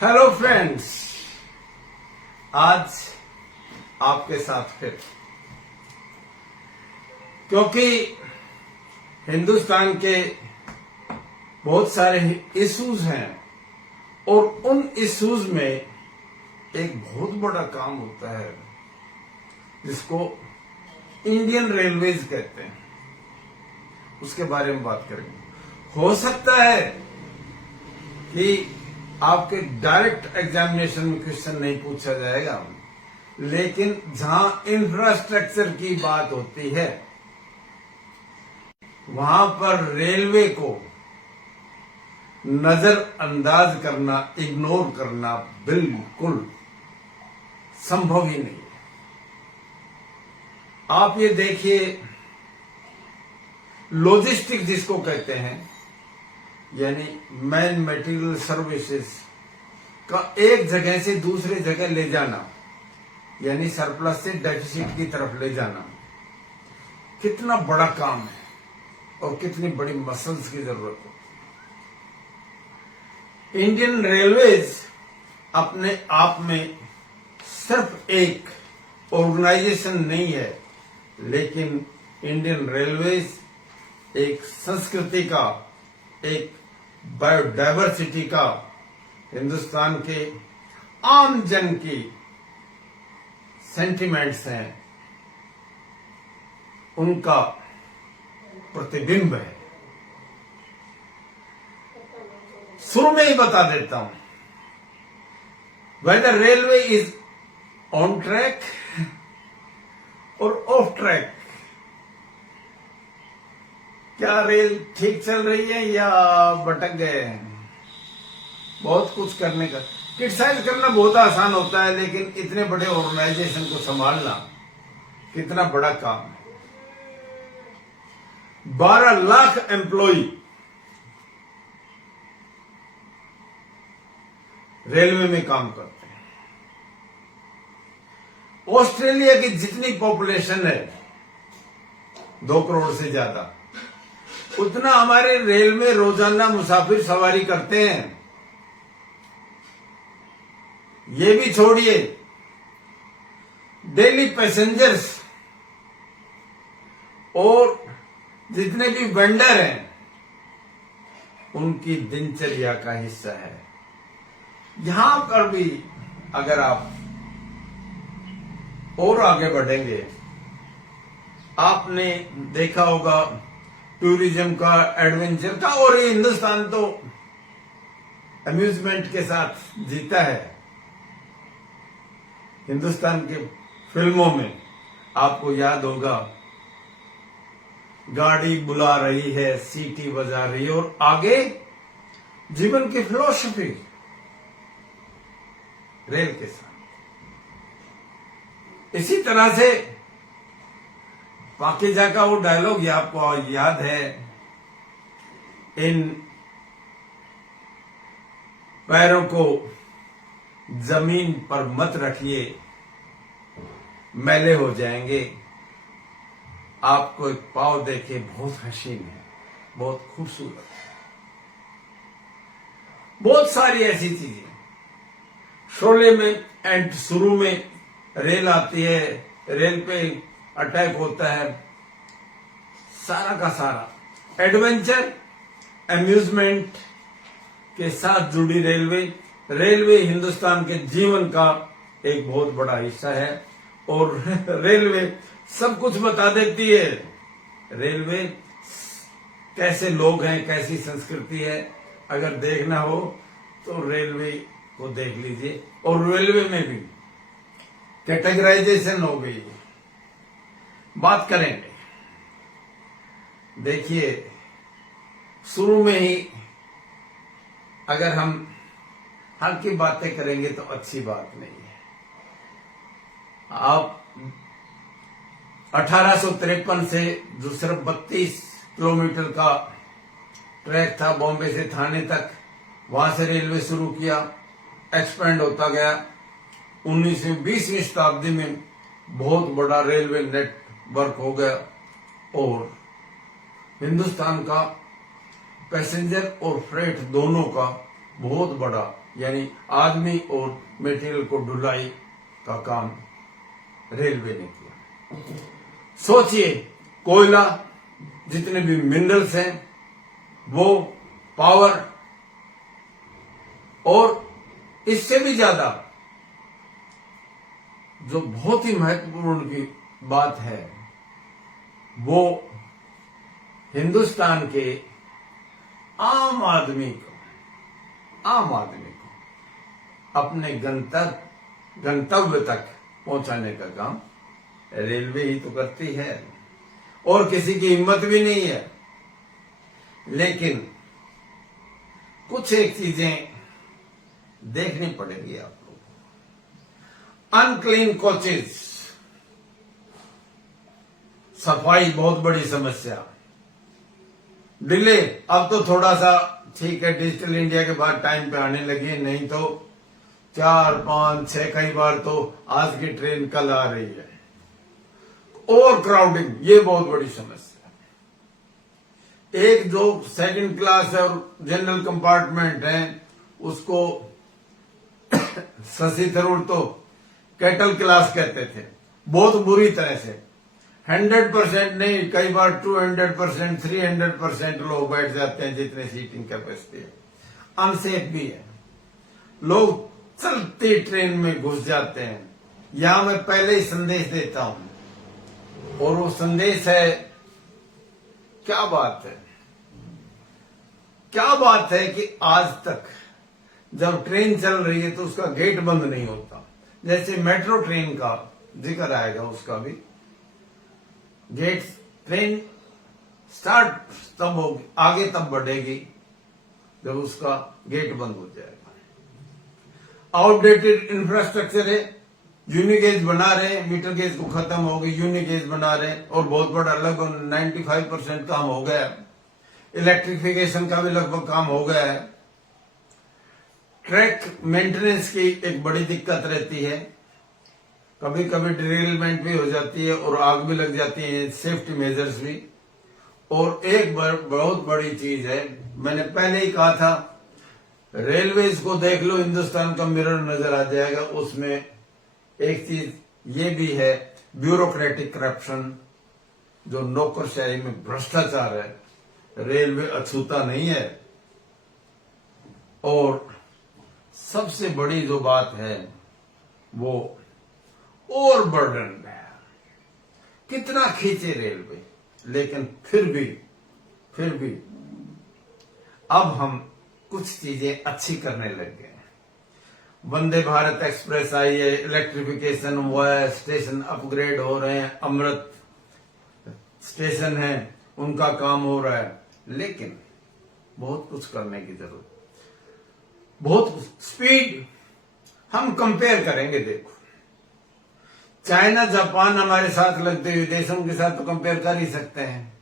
Hello friends, आज आपके साथ फिर, क्योंकि हिंदुस्तान के बहुत सारे इश्यूज हैं और उन इश्यूज में एक बहुत बड़ा काम होता है जिसको इंडियन रेलवेज कहते हैं। उसके बारे में बात करेंगे। हो सकता है कि आपके डायरेक्ट एग्जामिनेशन में क्वेश्चन नहीं पूछा जाएगा, लेकिन जहां इंफ्रास्ट्रक्चर की बात होती है वहां पर रेलवे को नजरअंदाज करना, इग्नोर करना बिल्कुल संभव ही नहीं है। आप ये देखिए, लॉजिस्टिक जिसको कहते हैं, यानी मैन मटेरियल सर्विसेज का एक जगह से दूसरे जगह ले जाना, यानी सरप्लस से डेफिसिट की तरफ ले जाना, कितना बड़ा काम है और कितनी बड़ी मसल्स की जरूरत है। इंडियन रेलवेज अपने आप में सिर्फ एक ऑर्गेनाइजेशन नहीं है, लेकिन इंडियन रेलवेज एक संस्कृति का, एक बायोडायवर्सिटी का, हिंदुस्तान के आम जन की सेंटिमेंट्स हैं, उनका प्रतिबिंब है। शुरू में ही बता देता हूं, whether railway is on track और ऑफ ट्रैक, क्या रेल ठीक चल रही है या भटक गए हैं। बहुत कुछ करने का, क्रिटिसाइज करना बहुत आसान होता है, लेकिन इतने बड़े ऑर्गेनाइजेशन को संभालना कितना बड़ा काम है। 12 लाख एम्प्लॉय रेलवे में काम करते हैं। ऑस्ट्रेलिया की जितनी पॉपुलेशन है 2 करोड़ से ज्यादा, उतना हमारे रेल में रोजाना मुसाफिर सवारी करते हैं। ये भी छोड़िए, डेली पैसेंजर्स और जितने भी वेंडर हैं उनकी दिनचर्या का हिस्सा है। यहां पर भी अगर आप और आगे बढ़ेंगे, आपने देखा होगा टूरिज्म का, एडवेंचर का, और ये हिंदुस्तान तो अम्यूजमेंट के साथ जीता है। हिंदुस्तान के फिल्मों में आपको याद होगा, गाड़ी बुला रही है, सीटी बजा रही है, और आगे जीवन की फिलॉसफी रेल के साथ। इसी तरह से पाकीज़ा का वो डायलॉग, ये आपको याद है, इन पैरों को जमीन पर मत रखिए, मैले हो जाएंगे। आपको एक पाव देखे बहुत हसीन है, बहुत खूबसूरत है। बहुत सारी ऐसी चीजें। शोले में एंड शुरू में रेल आती है, रेल पे अटैक होता है, सारा का सारा एडवेंचर, अम्यूजमेंट के साथ जुड़ी रेलवे हिंदुस्तान के जीवन का एक बहुत बड़ा हिस्सा है। और रेलवे सब कुछ बता देती है। रेलवे कैसे लोग हैं, कैसी संस्कृति है, अगर देखना हो तो रेलवे को देख लीजिए। और रेलवे में भी कैटेगराइजेशन हो गई, बात करेंगे। देखिए, शुरू में ही अगर हम हल्की बातें करेंगे तो अच्छी बात नहीं है। आप 1853 से जो सिर्फ 32 किलोमीटर का ट्रैक था बॉम्बे से थाने तक, वहां से रेलवे शुरू किया, एक्सपेंड होता गया। 19वीं 20वीं शताब्दी में बहुत बड़ा रेलवे नेटवर्क हो गया और हिंदुस्तान का पैसेंजर और फ्रेट दोनों का बहुत बड़ा यानी आदमी और मटेरियल को ढुलाई का काम रेलवे ने किया। सोचिए, कोयला, जितने भी मिनरल्स हैं, वो पावर, और इससे भी ज्यादा जो बहुत ही महत्वपूर्ण की बात है, वो हिंदुस्तान के आम आदमी को अपने गंतव्य तक पहुंचाने का काम रेलवे ही तो करती है, और किसी की हिम्मत भी नहीं है। लेकिन कुछ एक चीजें देखनी पड़ेगी आप लोग। अनक्लीन कोचेज, सफाई बहुत बड़ी समस्या, डिले। अब तो थोड़ा सा ठीक है, डिजिटल इंडिया के बाद टाइम पे आने लगी, नहीं तो 4, 5, 6 कई बार तो आज की ट्रेन कल आ रही है। ओवर क्राउडिंग, ये बहुत बड़ी समस्या। एक जो सेकंड क्लास है और जनरल कंपार्टमेंट है, उसको शशि थरूर तो कैटल क्लास कहते थे, बहुत बुरी तरह से। 100% नहीं, कई बार 200%, 300% लोग बैठ जाते हैं, जितने सीटिंग कैपेसिटी है। अनसेफ भी है, लोग चलती ट्रेन में घुस जाते हैं। यहां मैं पहले ही संदेश देता हूं, और वो संदेश है, क्या बात है कि आज तक जब ट्रेन चल रही है तो उसका गेट बंद नहीं होता। जैसे मेट्रो ट्रेन का जिक्र आएगा, उसका भी गेट, ट्रेन स्टार्ट तब होगी, आगे तब बढ़ेगी जब उसका गेट बंद हो जाएगा। आउटडेटेड इंफ्रास्ट्रक्चर है, यूनिगेज बना रहे हैं, मीटर गेज को खत्म हो गई, यूनिगेज बना रहे हैं, और बहुत बड़ा लगभग 95% काम हो गया है। इलेक्ट्रिफिकेशन का भी लगभग काम हो गया है। ट्रैक मेंटेनेंस की एक बड़ी दिक्कत रहती है, कभी कभी डिरेलमेंट भी हो जाती है और आग भी लग जाती है, सेफ्टी मेजर्स भी। और एक बहुत बड़ी चीज है, मैंने पहले ही कहा था, रेलवेज को देख लो, हिंदुस्तान का मिरर नजर आ जाएगा। उसमें एक चीज ये भी है, ब्यूरोक्रेटिक करप्शन, जो नौकरशाही में भ्रष्टाचार है, रेलवे अछूता नहीं है। और सबसे बड़ी जो बात है, वो ओवर बर्डन है। कितना खींचे रेलवे, लेकिन फिर भी अब हम कुछ चीजें अच्छी करने लग गए हैं। वंदे भारत एक्सप्रेस आई है, इलेक्ट्रिफिकेशन हुआ है, स्टेशन अपग्रेड हो रहे हैं, अमृत स्टेशन है, उनका काम हो रहा है। लेकिन बहुत कुछ करने की जरूरत, बहुत स्पीड। हम कंपेयर करेंगे, देखो, चाइना जापान हमारे साथ लगते हुए देशों के साथ तो कंपेयर कर ही सकते हैं।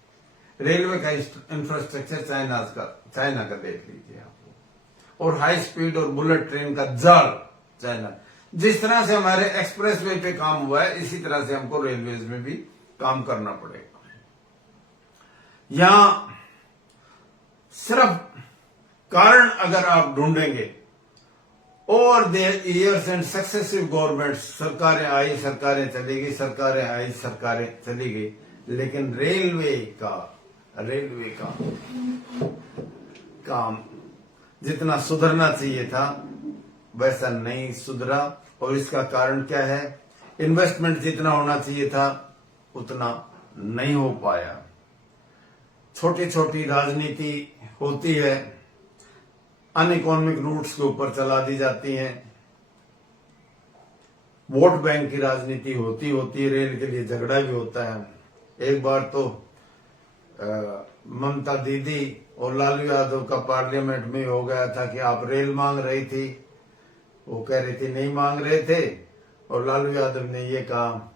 रेलवे का इंफ्रास्ट्रक्चर चाइना का देख लीजिए आप, और हाई स्पीड और बुलेट ट्रेन का जाल चाइना। जिस तरह से हमारे एक्सप्रेस वे पे काम हुआ है, इसी तरह से हमको रेलवेज में भी काम करना पड़ेगा। यहां सिर्फ कारण अगर आप ढूंढेंगे, over their years and successive governments, सरकारें आई, सरकारें चली गई, सरकारें आई, सरकारें चली गई, लेकिन रेलवे का काम जितना सुधरना चाहिए था वैसा नहीं सुधरा। और इसका कारण क्या है? इन्वेस्टमेंट जितना होना चाहिए था उतना नहीं हो पाया। छोटी छोटी राजनीति होती है, अनइकोनॉमिक रूट्स के ऊपर चला दी जाती हैं, वोट बैंक की राजनीति होती है, रेल के लिए झगड़ा भी होता है। एक बार तो ममता दीदी और लालू यादव का पार्लियामेंट में हो गया था कि आप रेल मांग रही थी, वो कह रही थी नहीं मांग रहे थे, और लालू यादव ने ये कहा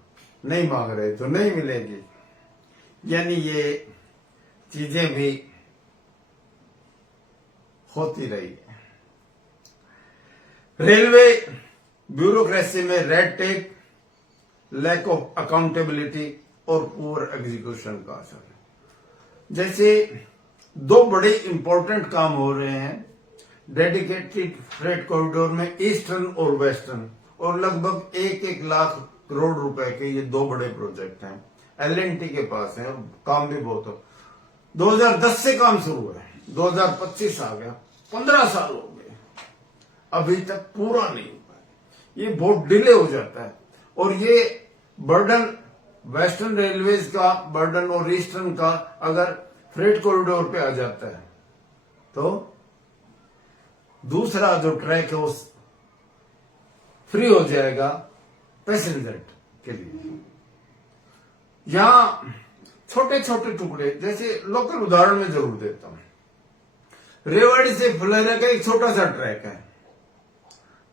नहीं मांग रहे तो नहीं मिलेगी। यानी ये चीजें भी होती रही है। रेलवे ब्यूरोक्रेसी में red tape, lack of accountability और पुअर एग्जीक्यूशन का असर है। जैसे दो बड़े इंपॉर्टेंट काम हो रहे हैं, डेडिकेटेड फ्रेट कॉरिडोर में ईस्टर्न और वेस्टर्न, और लगभग 1-1 लाख करोड़ रुपए के ये 2 बड़े प्रोजेक्ट हैं। एल&टी के पास है, काम भी बहुत हो। 2010 से काम शुरू है, 2025 आ गया, 15 साल हो गए, अभी तक पूरा नहीं हो पाया। ये बहुत डिले हो जाता है, और ये बर्डन वेस्टर्न रेलवेज का बर्डन और ईस्टर्न का अगर फ्रेट कॉरिडोर पे आ जाता है तो दूसरा जो ट्रैक है उस फ्री हो जाएगा पैसेंजर के लिए। यहां छोटे छोटे टुकड़े, जैसे लोकल उदाहरण में जरूर देता हूं। रेवाड़ी से फुलेरा का एक छोटा सा ट्रैक है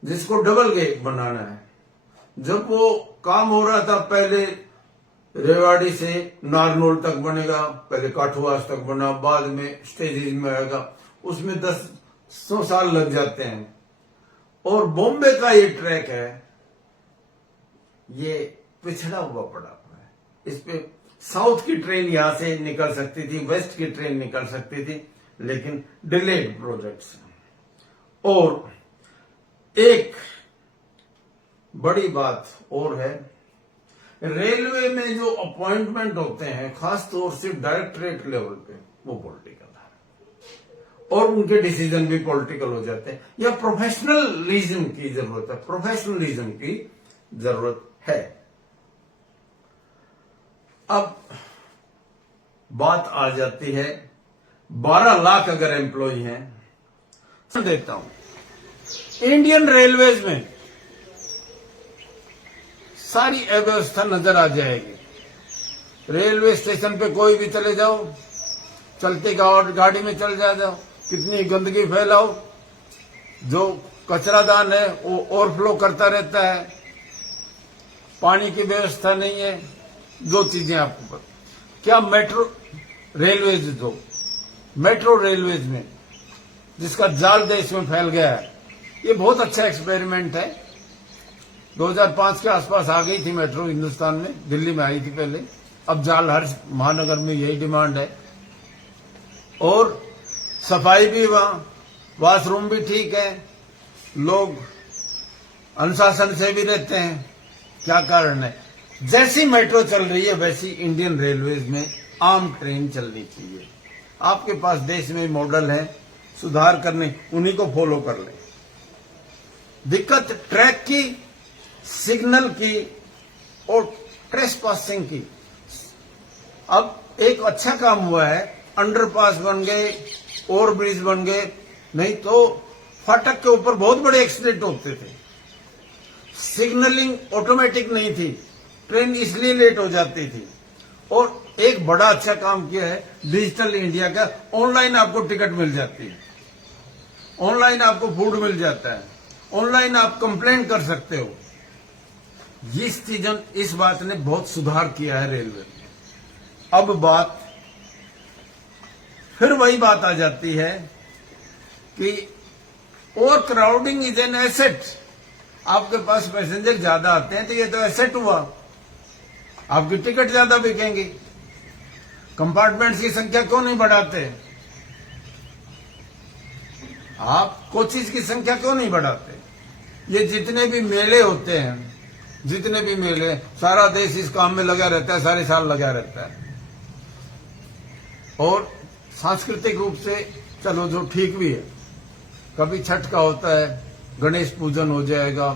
जिसको डबल गेट बनाना है। जब वो काम हो रहा था, पहले रेवाड़ी से नारनौल तक बनेगा, पहले काठुआस तक बना, बाद में स्टेजेस में आएगा, उसमें 100 साल लग जाते हैं। और बॉम्बे का ये ट्रैक है, ये पिछड़ा हुआ पड़ा हुआ है। इस पे साउथ की ट्रेन यहां से निकल सकती थी, वेस्ट की ट्रेन निकल सकती थी, लेकिन डिलेड प्रोजेक्ट्स। और एक बड़ी बात और है, रेलवे में जो अपॉइंटमेंट होते हैं खास तौर से डायरेक्टरेट लेवल पे, वो पॉलिटिकल है और उनके डिसीजन भी पॉलिटिकल हो जाते हैं। या प्रोफेशनलिज्म की जरूरत है, प्रोफेशनलिज्म की जरूरत है। अब बात आ जाती है 12 लाख अगर एम्प्लॉय हैं, देता हूं इंडियन रेलवेज में सारी अव्यवस्था नजर आ जाएगी। रेलवे स्टेशन पे कोई भी चले जाओ, चलती गाड़ी में चल जाओ, कितनी गंदगी फैलाओ, जो कचरादान है वो ओवरफ्लो करता रहता है, पानी की व्यवस्था नहीं है, जो चीजें आपको पता। क्या मेट्रो रेलवेज में जिसका जाल देश में फैल गया है, ये बहुत अच्छा एक्सपेरिमेंट है। 2005 के आसपास आ गई थी मेट्रो हिंदुस्तान में, दिल्ली में आई थी पहले, अब जाल हर महानगर में यही डिमांड है। और सफाई भी वहां, वॉशरूम भी ठीक है, लोग अनुशासन से भी रहते हैं। क्या कारण है? जैसी मेट्रो चल रही है वैसी इंडियन रेलवेज में आम ट्रेन चलनी चाहिए। आपके पास देश में मॉडल है, सुधार करने, उन्हीं को फॉलो कर ले। दिक्कत ट्रैक की, सिग्नल की और ट्रेसपासिंग की। अब एक अच्छा काम हुआ है, अंडरपास बन गए, ओवर ब्रिज बन गए, नहीं तो फाटक के ऊपर बहुत बड़े एक्सीडेंट होते थे। सिग्नलिंग ऑटोमेटिक नहीं थी, ट्रेन इसलिए लेट हो जाती थी। और एक बड़ा अच्छा काम किया है डिजिटल इंडिया का, ऑनलाइन आपको टिकट मिल जाती है, ऑनलाइन आपको फूड मिल जाता है, ऑनलाइन आप कंप्लेंट कर सकते हो। इस बात ने बहुत सुधार किया है रेलवे में। अब फिर वही बात आ जाती है कि over crowding is an asset. आपके पास पैसेंजर ज्यादा आते हैं तो ये तो एसेट हुआ, आपकी टिकट ज्यादा बिकेंगी। कंपार्टमेंट्स की संख्या क्यों नहीं बढ़ाते? आप कोचेज की संख्या क्यों नहीं बढ़ाते? ये जितने भी मेले होते हैं, सारा देश इस काम में लगा रहता है, सारे साल लगा रहता है। और सांस्कृतिक रूप से चलो जो ठीक भी है, कभी छठ का होता है, गणेश पूजन हो जाएगा,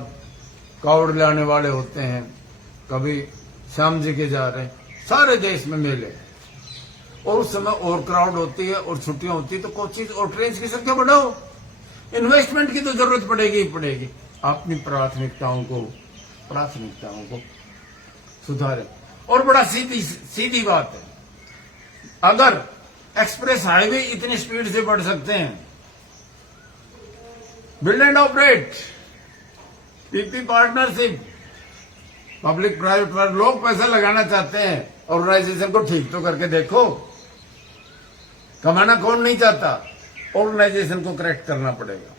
कावड़ लाने वाले होते हैं, कभी श्याम जी के जा रहे हैं, सारे देश में मेले। और उस समय और क्राउड होती है और छुट्टियां होती है, तो कोचेज और ट्रेन की संख्या बढ़ाओ। इन्वेस्टमेंट की तो जरूरत पड़ेगी ही पड़ेगी। अपनी प्राथमिकताओं को सुधारें। और बड़ा सीधी बात है, अगर एक्सप्रेस हाईवे इतनी स्पीड से बढ़ सकते हैं, build and operate, PP partnership, public private पर लोग पैसा लगाना चाहते हैं, ऑर्गेनाइजेशन को ठीक तो करके देखो। कमाना कौन नहीं चाहता, ऑर्गेनाइजेशन को करेक्ट करना पड़ेगा।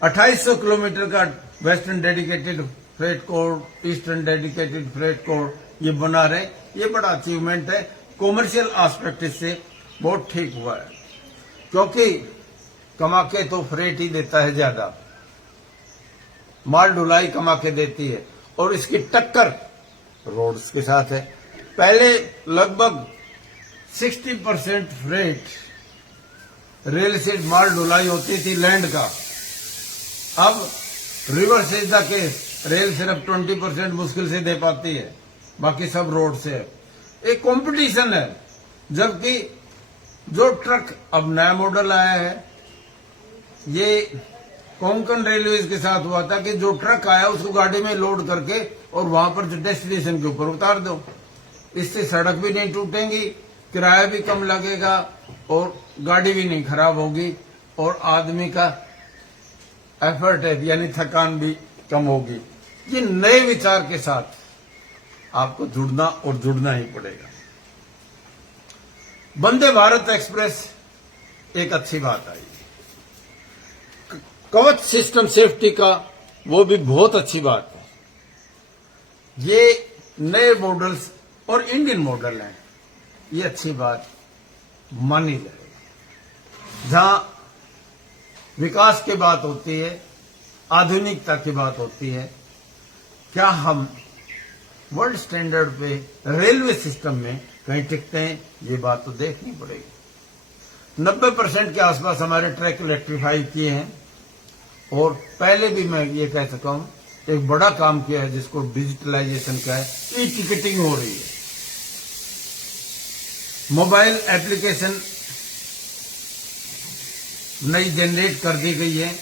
2800 किलोमीटर का western dedicated freight code, eastern dedicated freight code ये बना रहे, ये बड़ा अचीवमेंट है। कॉमर्शियल एस्पेक्ट इससे बहुत ठीक हुआ है, क्योंकि कमा के तो फ्रेट ही देता है ज्यादा, माल ढुलाई कमा के देती है, और इसकी टक्कर रोड्स के साथ है। पहले लगभग 60% फ्रेट रेल से माल ढुलाई होती थी लैंड का, अब reverse is the case, rail सिर्फ 20% मुश्किल से दे पाती है, बाकी सब रोड से है। एक कंपटीशन है, जबकि जो ट्रक अब नया मॉडल आया है, ये कोंकण रेलवे के साथ हुआ था कि जो ट्रक आया उसको गाड़ी में लोड करके और वहां पर जो डेस्टिनेशन के ऊपर उतार दो, इससे सड़क भी नहीं टूटेंगी, किराया भी कम लगेगा और गाड़ी भी नहीं खराब होगी और आदमी का एफर्ट है यानी थकान भी कम होगी। ये नए विचार के साथ आपको जुड़ना और जुड़ना ही पड़ेगा। वंदे भारत एक्सप्रेस एक अच्छी बात आई, कवच सिस्टम सेफ्टी का वो भी बहुत अच्छी बात है। ये नए मॉडल्स और इंडियन मॉडल हैं, ये अच्छी बात मानी जाएगी। जहां विकास की बात होती है, आधुनिकता की बात होती है, क्या हम वर्ल्ड स्टैंडर्ड पे रेलवे सिस्टम में कहीं टिकते हैं, ये बात तो देखनी पड़ेगी। 90% के आसपास हमारे ट्रैक इलेक्ट्रीफाई किए हैं और पहले भी मैं ये कह सका हूं, एक बड़ा काम किया है जिसको डिजिटलाइजेशन का है, ई टिकटिंग हो रही है, मोबाइल एप्लीकेशन नई जनरेट कर दी गई है,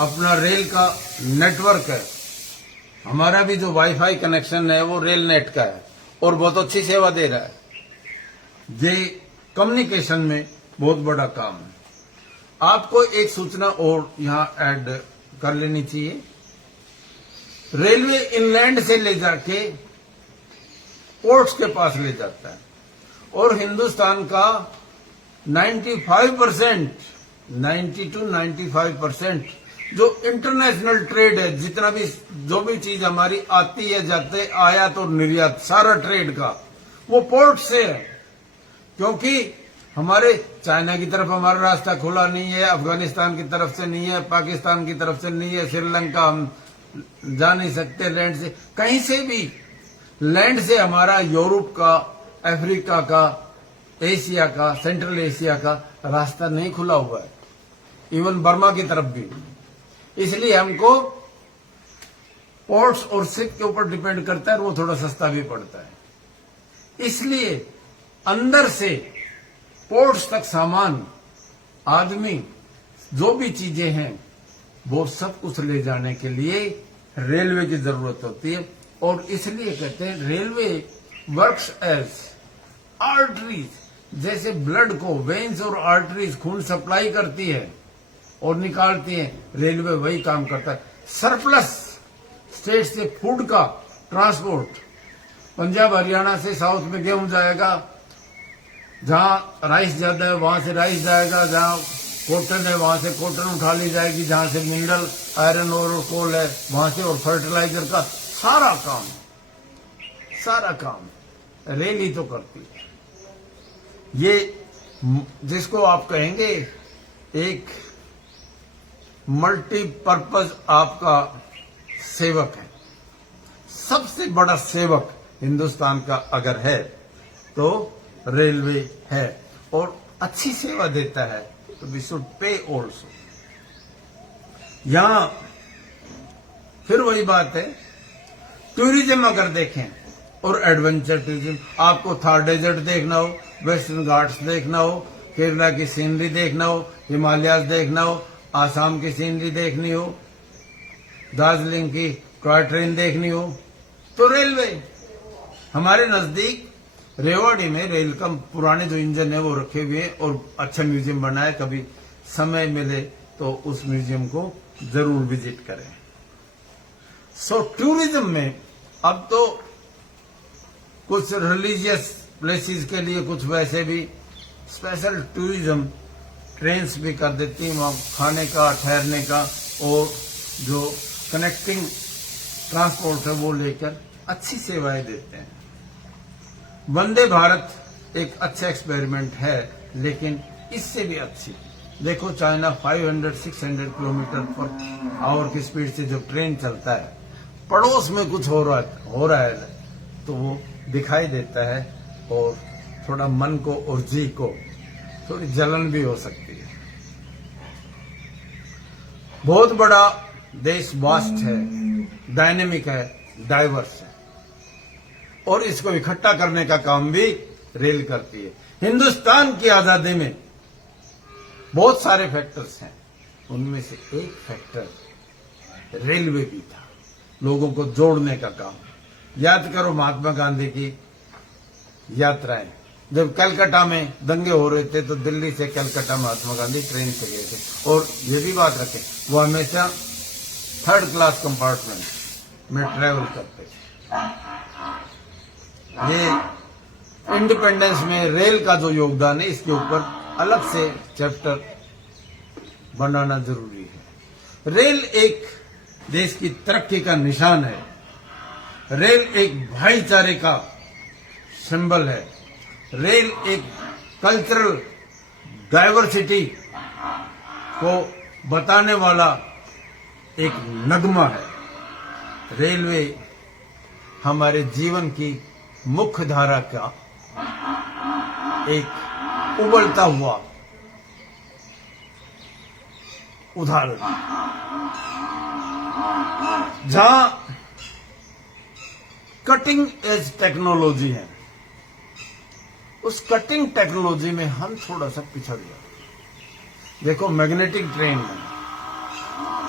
अपना रेल का नेटवर्क है, हमारा भी जो वाईफाई कनेक्शन है वो रेल नेट का है और बहुत अच्छी सेवा दे रहा है। ये कम्युनिकेशन में बहुत बड़ा काम है। आपको एक सूचना और यहां ऐड कर लेनी चाहिए, रेलवे इनलैंड से ले जाके पोर्ट्स के पास ले जाता है और हिंदुस्तान का 90 to 95% जो इंटरनेशनल ट्रेड है, जितना भी जो भी चीज हमारी आती है जाते, आयात और निर्यात, सारा ट्रेड का वो पोर्ट से है। क्योंकि हमारे चाइना की तरफ हमारा रास्ता खुला नहीं है, अफगानिस्तान की तरफ से नहीं है, पाकिस्तान की तरफ से नहीं है, श्रीलंका हम जा नहीं सकते लैंड से, कहीं से भी लैंड से हमारा यूरोप का, अफ्रीका का, एशिया का, सेंट्रल एशिया का रास्ता नहीं खुला हुआ है, इवन बर्मा की तरफ भी। इसलिए हमको पोर्ट्स और शिप के ऊपर डिपेंड करता है और वो थोड़ा सस्ता भी पड़ता है। इसलिए अंदर से पोर्ट्स तक सामान, आदमी, जो भी चीजें हैं, वो सब कुछ ले जाने के लिए रेलवे की जरूरत होती है। और इसलिए कहते हैं रेलवे वर्क्स एज आर्टरीज, जैसे ब्लड को वेन्स और आर्टरीज खून सप्लाई करती है और निकालती है, रेलवे वही काम करता है। सरप्लस स्टेट से फूड का ट्रांसपोर्ट, पंजाब हरियाणा से साउथ में गेहूं जाएगा, जहां राइस ज्यादा है वहां से राइस जाएगा, जहां कॉटन है वहां से कॉटन उठा ली जाएगी, जहां से मिनरल आयरन और कोल है वहां से, और फर्टिलाइजर का सारा काम रेल ही तो करती है। ये जिसको आप कहेंगे एक मल्टीपर्पज आपका सेवक है, सबसे बड़ा सेवक हिंदुस्तान का अगर है तो रेलवे है, और अच्छी सेवा देता है तो वी शुड पे ऑल्सो। यहां फिर वही बात है, टूरिज्म अगर देखें और एडवेंचर टूरिज्म, आपको थार डेजर्ट देखना हो, वेस्टर्न घाट्स देखना हो, केरला की सीनरी देखना हो, हिमालयाज देखना हो, आसाम की सीनरी देखनी हो, दार्जिलिंग की टॉय ट्रेन देखनी हो, तो रेलवे हमारे नजदीक रेवाड़ी में रेल का पुराने जो इंजन है वो रखे हुए हैं और अच्छा म्यूजियम बना है, कभी समय मिले तो उस म्यूजियम को जरूर विजिट करें। सो टूरिज्म में अब तो कुछ रिलीजियस प्लेसेस के लिए कुछ वैसे भी स्पेशल टूरिज्म ट्रेन्स भी कर देती हैं, वहां खाने का, ठहरने का और जो कनेक्टिंग ट्रांसपोर्ट है वो लेकर अच्छी सेवाएं देते हैं। वंदे भारत एक अच्छा एक्सपेरिमेंट है, लेकिन इससे भी अच्छी देखो चाइना 500-600 किलोमीटर पर आवर की स्पीड से जो ट्रेन चलता है, पड़ोस में कुछ हो रहा है तो वो दिखाई देता है और थोड़ा मन को और जी को थोड़ी जलन भी हो सकती है। बहुत बड़ा देश, वास्ट है, डायनेमिक है, डाइवर्स है, और इसको इकट्ठा करने का काम भी रेल करती है। हिंदुस्तान की आजादी में बहुत सारे फैक्टर्स हैं, उनमें से एक फैक्टर रेलवे भी था, लोगों को जोड़ने का काम। याद करो महात्मा गांधी की यात्राएं, जब कलकत्ता में दंगे हो रहे थे तो दिल्ली से कलकत्ता महात्मा गांधी ट्रेन से गए थे। और ये भी बात रखें, वो हमेशा 3rd क्लास कंपार्टमेंट में ट्रेवल करते थे। ये इंडिपेंडेंस में रेल का जो योगदान है, इसके ऊपर अलग से चैप्टर बनाना जरूरी है। रेल एक देश की तरक्की का निशान है, रेल एक भाईचारे का सिंबल है, रेल एक कल्चरल डाइवर्सिटी को बताने वाला एक नगमा है। रेलवे हमारे जीवन की मुख्य धारा का एक उबलता हुआ उदाहरण, जहां कटिंग एज टेक्नोलॉजी है, उस कटिंग टेक्नोलॉजी में हम थोड़ा सा पिछड़ गए। देखो मैग्नेटिक ट्रेन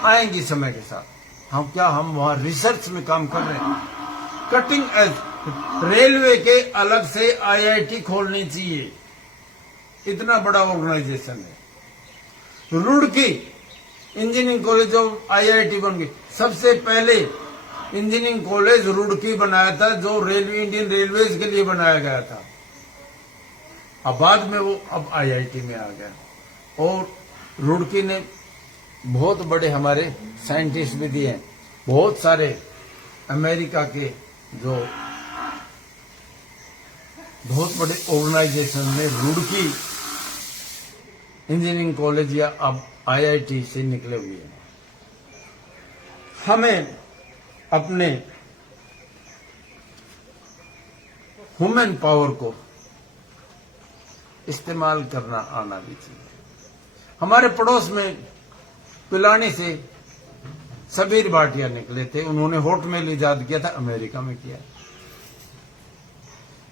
आएंगी समय के साथ, हम वहां रिसर्च में काम कर रहे हैं। कटिंग एज, रेलवे के अलग से आईआईटी खोलनी चाहिए, इतना बड़ा ऑर्गेनाइजेशन है। रुड़की इंजीनियरिंग कॉलेज जो आईआईटी बन गई, सबसे पहले इंजीनियरिंग कॉलेज रुड़की बनाया था, जो रेलवे, इंडियन रेलवेज के लिए बनाया गया था। अब बाद में वो अब आईआईटी में आ गया, और रुड़की ने बहुत बड़े हमारे साइंटिस्ट भी दिए हैं। बहुत सारे अमेरिका के जो बहुत बड़े ऑर्गेनाइजेशन में रुड़की इंजीनियरिंग कॉलेज या अब आईआईटी से निकले हुए हैं। हमें अपने ह्यूमन पावर को इस्तेमाल करना आना भी चाहिए। हमारे पड़ोस में पिलानी से सबीर भाटिया निकले थे, उन्होंने हॉटमेल इजाद किया था, अमेरिका में किया।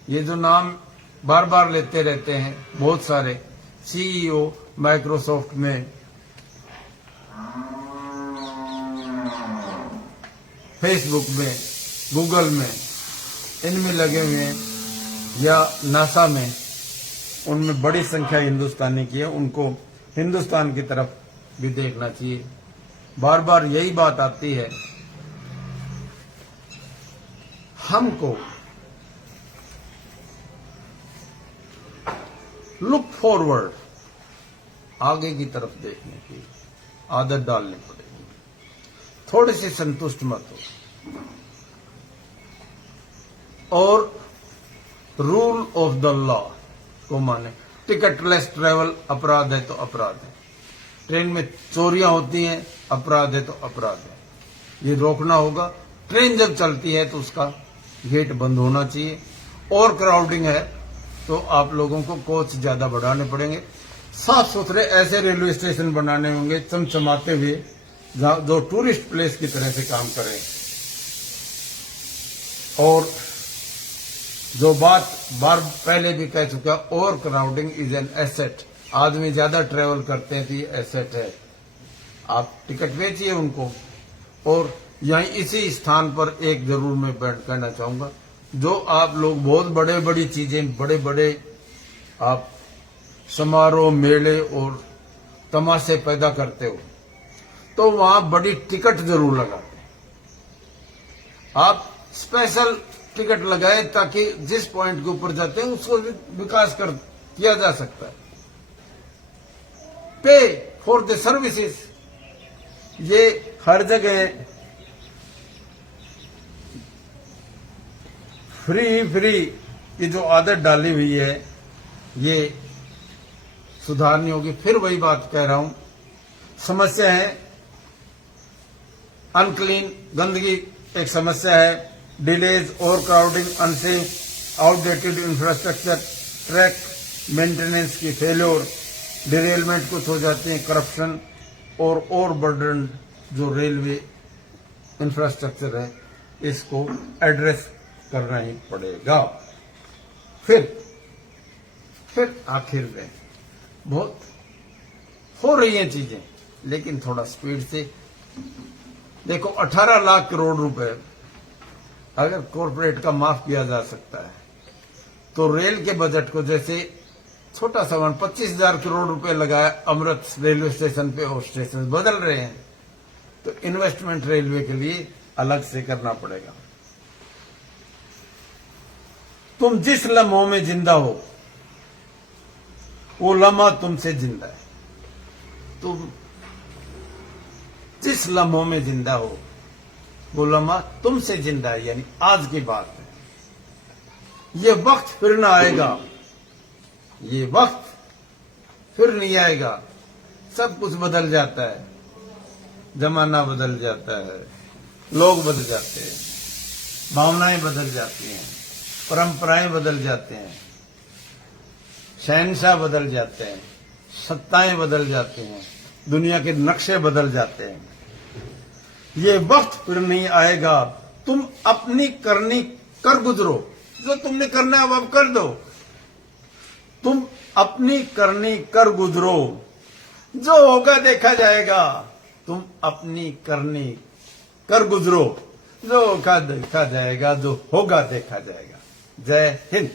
ये जो नाम बार बार लेते रहते हैं, बहुत सारे सीईओ माइक्रोसॉफ्ट में, फेसबुक में, गूगल में, इनमें लगे हुए हैं, या नासा में, उनमें बड़ी संख्या हिंदुस्तानी की है। उनको हिंदुस्तान की तरफ भी देखना चाहिए। बार बार यही बात आती है, हमको लुक फॉरवर्ड, आगे की तरफ देखने की आदत डालनी पड़ेगी। थोड़े से संतुष्ट मत हो। और रूल ऑफ द लॉ को माने, टिकटलेस ट्रेवल अपराध है तो अपराध है, ट्रेन में चोरियां होती हैं अपराध है तो अपराध है, ये रोकना होगा। ट्रेन जब चलती है तो उसका गेट बंद होना चाहिए। और क्राउडिंग है तो आप लोगों को कोच ज्यादा बढ़ाने पड़ेंगे। साफ सुथरे ऐसे रेलवे स्टेशन बनाने होंगे चमचमाते हुए, जो टूरिस्ट प्लेस की तरह से काम करें। और जो बात बार पहले भी कह चुका, over crowding is an asset. आदमी ज्यादा ट्रेवल करते हैं तो ये एसेट है, आप टिकट बेचिए उनको। और यहीं इसी स्थान पर एक जरूर मैं कहना चाहूंगा, जो आप लोग बहुत बड़े बड़ी चीजें, बड़े बड़े आप समारोह, मेले और तमाशे पैदा करते हो, तो वहां बड़ी टिकट जरूर लगाते हैं। आप स्पेशल टिकट लगाए ताकि जिस पॉइंट के ऊपर जाते हैं उसको विकास किया जा सकता है। पे फॉर द सर्विसेज, ये हर जगह फ्री ये जो आदत डाली हुई है, ये सुधार नहीं होगी। फिर वही बात कह रहा हूं, समस्या है अनक्लीन, गंदगी एक समस्या है, delays, over crowding, unsafe, outdated infrastructure, track maintenance की फेल्योर, डिरेलमेंट कुछ हो जाते हैं, करप्शन और बर्डन जो रेलवे इंफ्रास्ट्रक्चर है, इसको एड्रेस करना ही पड़ेगा। फिर आखिर में बहुत हो रही हैं चीजें, लेकिन थोड़ा स्पीड से देखो। 18 लाख करोड़ रुपए अगर कॉरपोरेट का माफ किया जा सकता है, तो रेल के बजट को जैसे छोटा सा 25,000 करोड़ रुपए लगाया अमृत रेलवे स्टेशन पे, और स्टेशन बदल रहे हैं, तो इन्वेस्टमेंट रेलवे के लिए अलग से करना पड़ेगा। तुम जिस लम्हों में जिंदा हो, वो लम्हा तुमसे जिंदा है। तुम जिस लम्हों में जिंदा हो, वो लम्हा तुमसे जिंदा है, यानी आज की बात है। ये वक्त फिर ना आएगा, ये वक्त फिर नहीं आएगा। सब कुछ बदल जाता है, जमाना बदल जाता है, लोग बदल जाते हैं, भावनाएं बदल जाती हैं, परंपराएं बदल जाते हैं, शहंशाह बदल जाते हैं, सत्ताएं बदल जाती हैं, दुनिया के नक्शे बदल जाते हैं। ये वक्त फिर नहीं आएगा। तुम अपनी करनी कर गुजरो, जो तुमने करना है अब कर दो। तुम अपनी करनी कर गुजरो, जो होगा देखा जाएगा। तुम अपनी करनी कर गुजरो, जो होगा देखा जाएगा, जो होगा देखा जाएगा। जय हिंद।